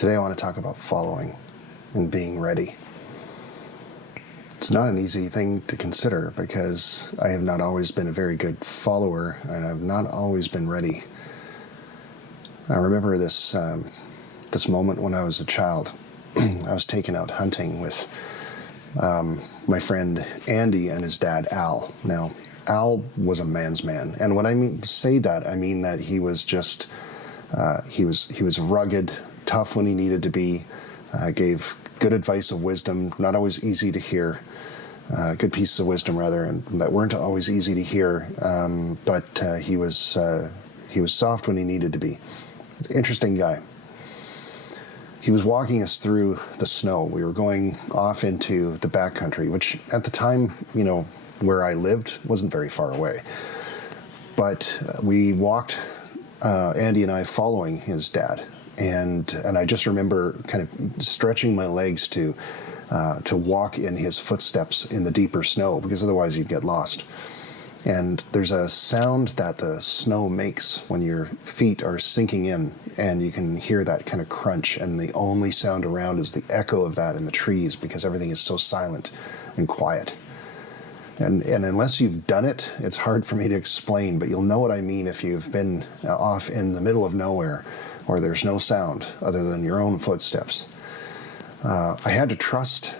Today I want to talk about following and being ready. It's not an easy thing to consider because I have not always been a very good follower and I've not always been ready. I remember this moment when I was a child. I was taken out hunting with my friend Andy and his dad Al. Now, Al was a man's man, and when I say that, I mean that he was just he was rugged, tough when he needed to be, gave good advice of wisdom, not always easy to hear, good pieces of wisdom rather, and that weren't always easy to hear, but he was soft when he needed to be. Interesting guy. He was walking us through the snow. We were going off into the backcountry, which at the time, where I lived wasn't very far away. But we walked, Andy and I, following his dad. And I just remember kind of stretching my legs to walk in his footsteps in the deeper snow, because otherwise you'd get lost. And there's a sound that the snow makes when your feet are sinking in, and you can hear that kind of crunch, and the only sound around is the echo of that in the trees, because everything is so silent and quiet. And unless you've done it, it's hard for me to explain, but you'll know what I mean if you've been off in the middle of nowhere, where there's no sound other than your own footsteps. I had to trust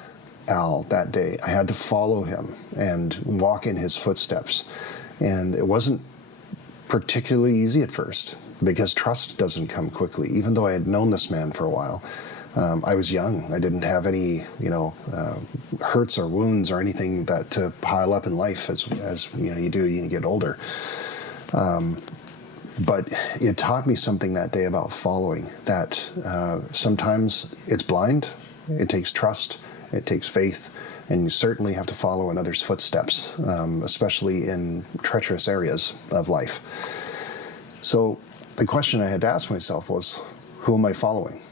Al that day. I had to follow him and walk in his footsteps. And it wasn't particularly easy at first, because trust doesn't come quickly. Even though I had known this man for a while, I was young. I didn't have any, hurts or wounds or anything that to pile up in life as you do, you get older. But it taught me something that day about following, that sometimes it's blind, it takes trust, it takes faith, and you certainly have to follow in others' footsteps, especially in treacherous areas of life. So the question I had to ask myself was, who am I following?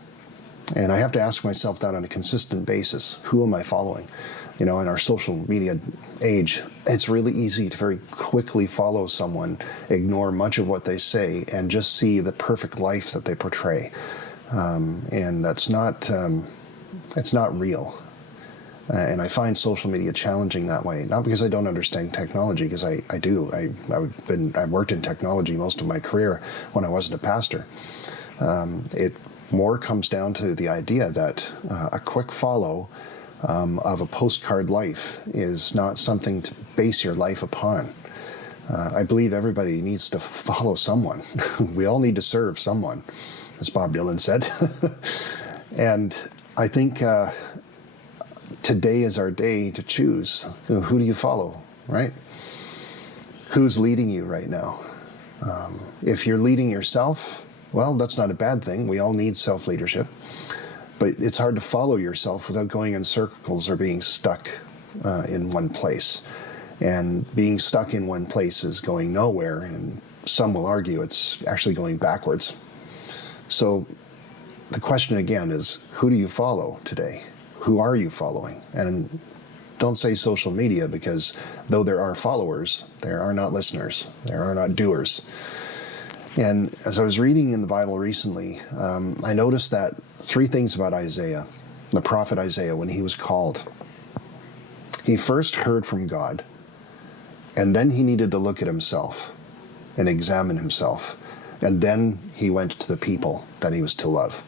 And I have to ask myself that on a consistent basis. Who am I following? In our social media age, it's really easy to very quickly follow someone, ignore much of what they say, and just see the perfect life that they portray. And that's not, it's not real. And I find social media challenging that way, not because I don't understand technology, because I do. I've worked in technology most of my career when I wasn't a pastor. It more comes down to the idea that a quick follow of a postcard life is not something to base your life upon. I believe everybody needs to follow someone. We all need to serve someone, as Bob Dylan said. And I think today is our day to choose. Who do you follow, right? Who's leading you right now? If you're leading yourself, well, that's not a bad thing. We all need self-leadership. But it's hard to follow yourself without going in circles or being stuck in one place. And being stuck in one place is going nowhere, and some will argue it's actually going backwards. So the question again is, who do you follow today? Who are you following? And don't say social media, because though there are followers, there are not listeners, there are not doers. And as I was reading in the Bible recently, I noticed that 3 things about Isaiah, the prophet Isaiah, when he was called. He first heard from God, and then he needed to look at himself and examine himself, and then he went to the people that he was to love.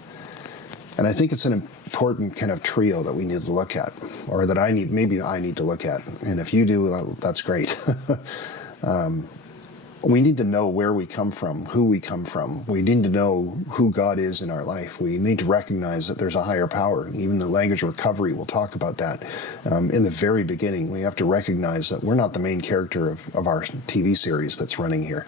And I think it's an important kind of trio that we need to look at, or that maybe I need to look at. And if you do, that's great. We need to know where we come from, who we come from. We need to know who God is in our life. We need to recognize that there's a higher power. Even the language recovery will talk about that. In the very beginning, we have to recognize that we're not the main character of our TV series that's running here,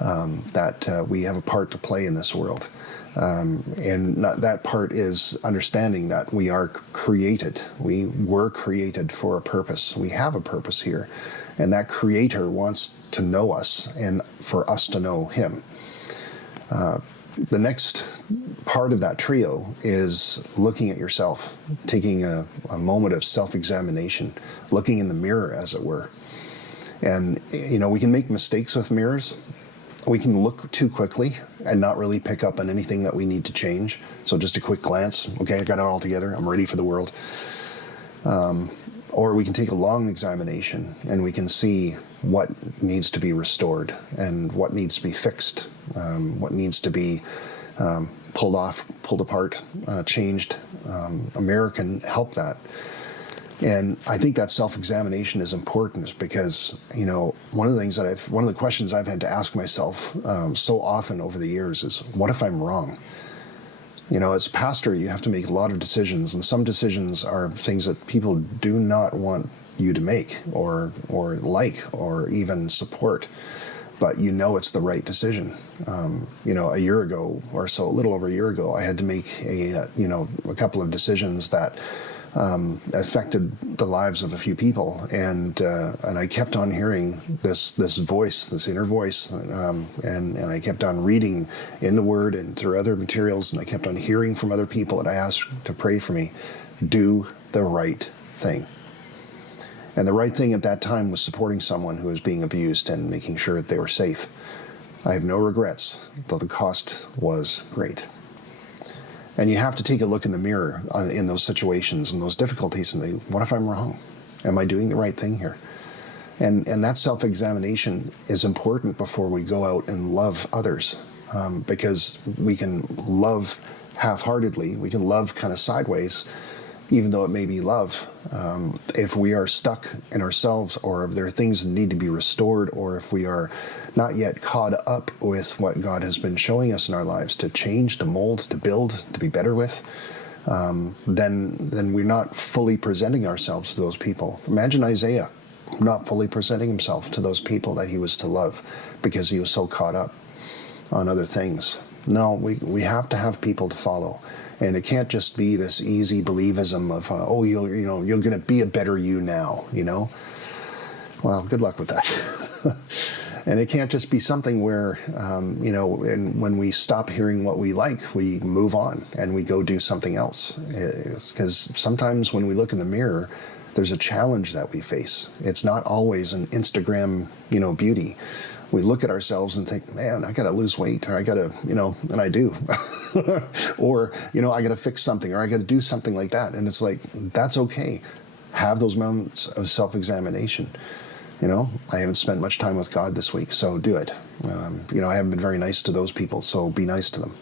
that we have a part to play in this world. And that part is understanding that we are created. We were created for a purpose. We have a purpose here. And that Creator wants to know us and for us to know Him. The next part of that trio is looking at yourself, taking a moment of self-examination, looking in the mirror, as it were. And, we can make mistakes with mirrors. We can look too quickly and not really pick up on anything that we need to change. So just a quick glance, okay, I got it all together, I'm ready for the world. Or we can take a long examination and we can see what needs to be restored and what needs to be fixed, what needs to be pulled apart, changed. A mirror can help that. And I think that self-examination is important because, one of the questions I've had to ask myself so often over the years is, what if I'm wrong? As a pastor, you have to make a lot of decisions, and some decisions are things that people do not want you to make or like or even support, but it's the right decision. A year ago or so, a little over a year ago, I had to make a couple of decisions that affected the lives of a few people, and I kept on hearing this voice, this inner voice, and I kept on reading in the Word and through other materials, and I kept on hearing from other people that I asked to pray for me. Do the right thing. And the right thing at that time was supporting someone who was being abused and making sure that they were safe. I have no regrets, though the cost was great. And you have to take a look in the mirror in those situations and those difficulties and think, what if I'm wrong? Am I doing the right thing here? And that self-examination is important before we go out and love others, because we can love half-heartedly, we can love kind of sideways, even though it may be love. If we are stuck in ourselves, or if there are things that need to be restored, or if we are not yet caught up with what God has been showing us in our lives to change, to mold, to build, to be better with, then we're not fully presenting ourselves to those people. Imagine Isaiah not fully presenting himself to those people that he was to love because he was so caught up on other things. No, we have to have people to follow. And it can't just be this easy believism of, you're going to be a better you now, Well, good luck with that. And it can't just be something where, and when we stop hearing what we like, we move on and we go do something else. Because sometimes when we look in the mirror, there's a challenge that we face. It's not always an Instagram, beauty. We look at ourselves and think, man, I got to lose weight, or I got to, and I do. Or, I got to fix something, or I got to do something like that. And it's like, that's okay. Have those moments of self-examination. I haven't spent much time with God this week, so do it. I haven't been very nice to those people, so be nice to them.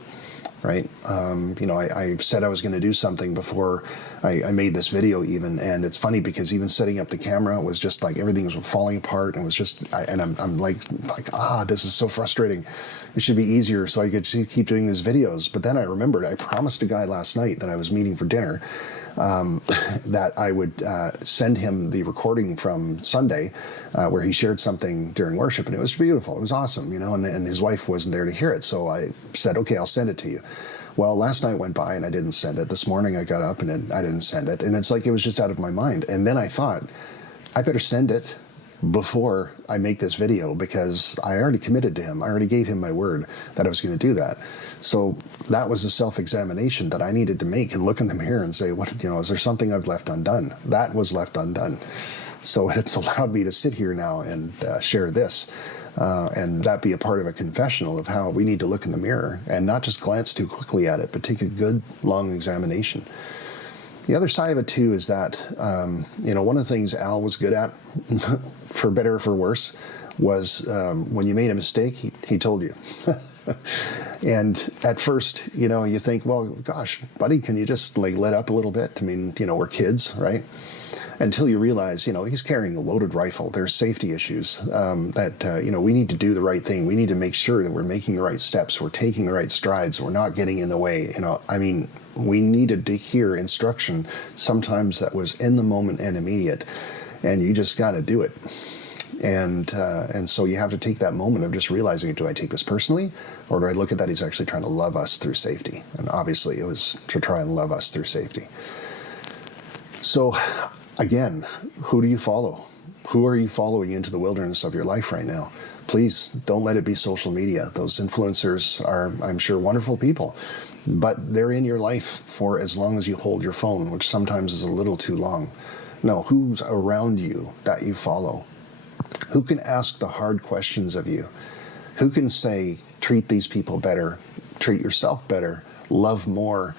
Right? I said I was going to do something before I made this video even, and it's funny because even setting up the camera was just like everything was falling apart, and it was just, I'm like, this is so frustrating. It should be easier so I could keep doing these videos. But then I remembered I promised a guy last night that I was meeting for dinner that I would send him the recording from Sunday where he shared something during worship, and it was beautiful. It was awesome, and his wife wasn't there to hear it. So I said, okay, I'll send it to you. Well, last night went by and I didn't send it. This morning I got up and I didn't send it. And it's like it was just out of my mind. And then I thought, I better send it before I make this video, because I already committed to him. I already gave him my word that I was going to do that. So that was a self-examination that I needed to make and look in the mirror and say, is there something I've left undone? That was left undone. So it's allowed me to sit here now and share this. And that be a part of a confessional of how we need to look in the mirror and not just glance too quickly at it, but take a good long examination. The other side of it too is that, one of the things Al was good at, for better or for worse, was when you made a mistake, he told you. And at first, you think, well, gosh, buddy, can you just let up a little bit? I mean, we're kids, right? Until you realize, he's carrying a loaded rifle. There's safety issues that, we need to do the right thing. We need to make sure that we're making the right steps. We're taking the right strides. We're not getting in the way. We needed to hear instruction sometimes that was in the moment and immediate, and you just got to do it. And so you have to take that moment of just realizing, do I take this personally, or do I look at that he's actually trying to love us through safety? And obviously it was to try and love us through safety. So again, who do you follow? Who are you following into the wilderness of your life right now? Please don't let it be social media. Those influencers are, I'm sure, wonderful people, but they're in your life for as long as you hold your phone, which sometimes is a little too long. No, who's around you that you follow? Who can ask the hard questions of you? Who can say, treat these people better, treat yourself better, love more,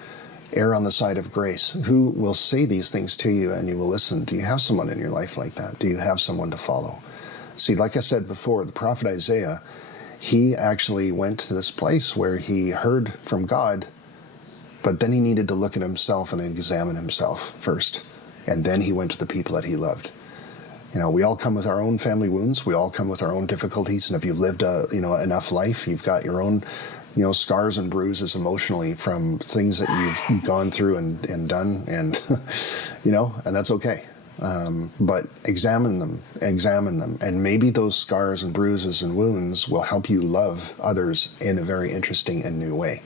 err on the side of grace. Who will say these things to you and you will listen? Do you have someone in your life like that? Do you have someone to follow? See, like I said before, the prophet Isaiah, he actually went to this place where he heard from God, but then he needed to look at himself and examine himself first. And then he went to the people that he loved. You know, we all come with our own family wounds. We all come with our own difficulties. And if you've lived enough life, you've got your own, scars and bruises emotionally from things that you've gone through and done, and and that's okay. But examine them, and maybe those scars and bruises and wounds will help you love others in a very interesting and new way.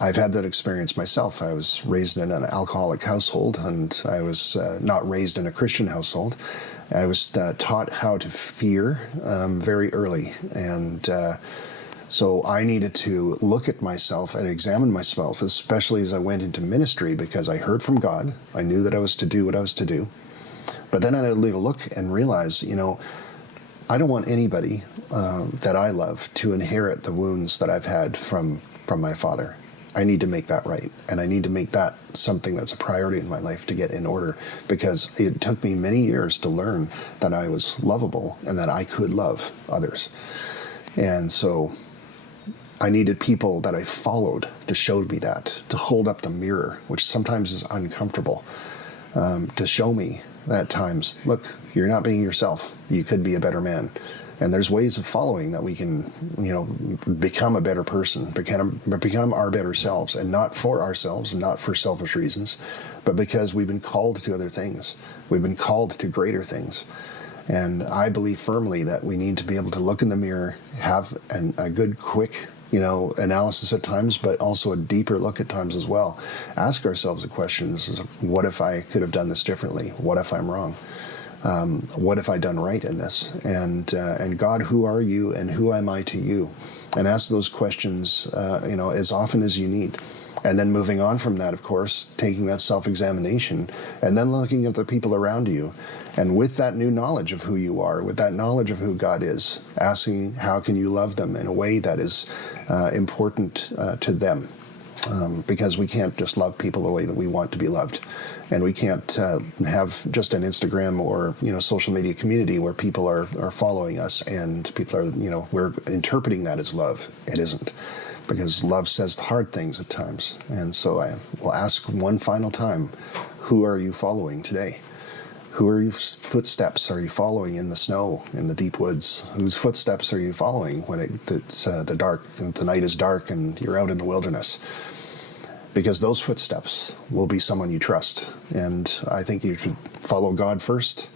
I've had that experience myself. I was raised in an alcoholic household, and I was not raised in a Christian household. I was taught how to fear very early, and so I needed to look at myself and examine myself, especially as I went into ministry, because I heard from God. I knew that I was to do what I was to do. But then I had to look and realize, I don't want anybody that I love to inherit the wounds that I've had from my father. I need to make that right. And I need to make that something that's a priority in my life to get in order, because it took me many years to learn that I was lovable and that I could love others. And so I needed people that I followed to show me that, to hold up the mirror, which sometimes is uncomfortable, to show me that at times, look, you're not being yourself. You could be a better man. And there's ways of following that we can, become a better person, become our better selves, and not for ourselves and not for selfish reasons, but because we've been called to other things. We've been called to greater things. And I believe firmly that we need to be able to look in the mirror, have a good, quick, analysis at times, but also a deeper look at times as well. Ask ourselves the questions: what if I could have done this differently? What if I'm wrong? What have I done right in this? And God, who are you and who am I to you? And ask those questions, as often as you need. And then moving on from that, of course, taking that self-examination and then looking at the people around you. And with that new knowledge of who you are, with that knowledge of who God is, asking how can you love them in a way that is important to them. Because we can't just love people the way that we want to be loved. And we can't have just an Instagram or, social media community where people are following us and people are, we're interpreting that as love. It isn't. Because love says hard things at times. And so I will ask one final time, who are you following today? Whose footsteps are you following in the snow, in the deep woods? Whose footsteps are you following when the night is dark and you're out in the wilderness? Because those footsteps will be someone you trust. And I think you should follow God first.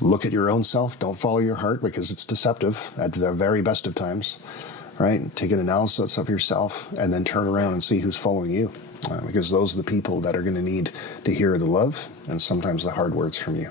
Look at your own self. Don't follow your heart, because it's deceptive at the very best of times. Right? Take an analysis of yourself and then turn around and see who's following you. Because those are the people that are going to need to hear the love and sometimes the hard words from you.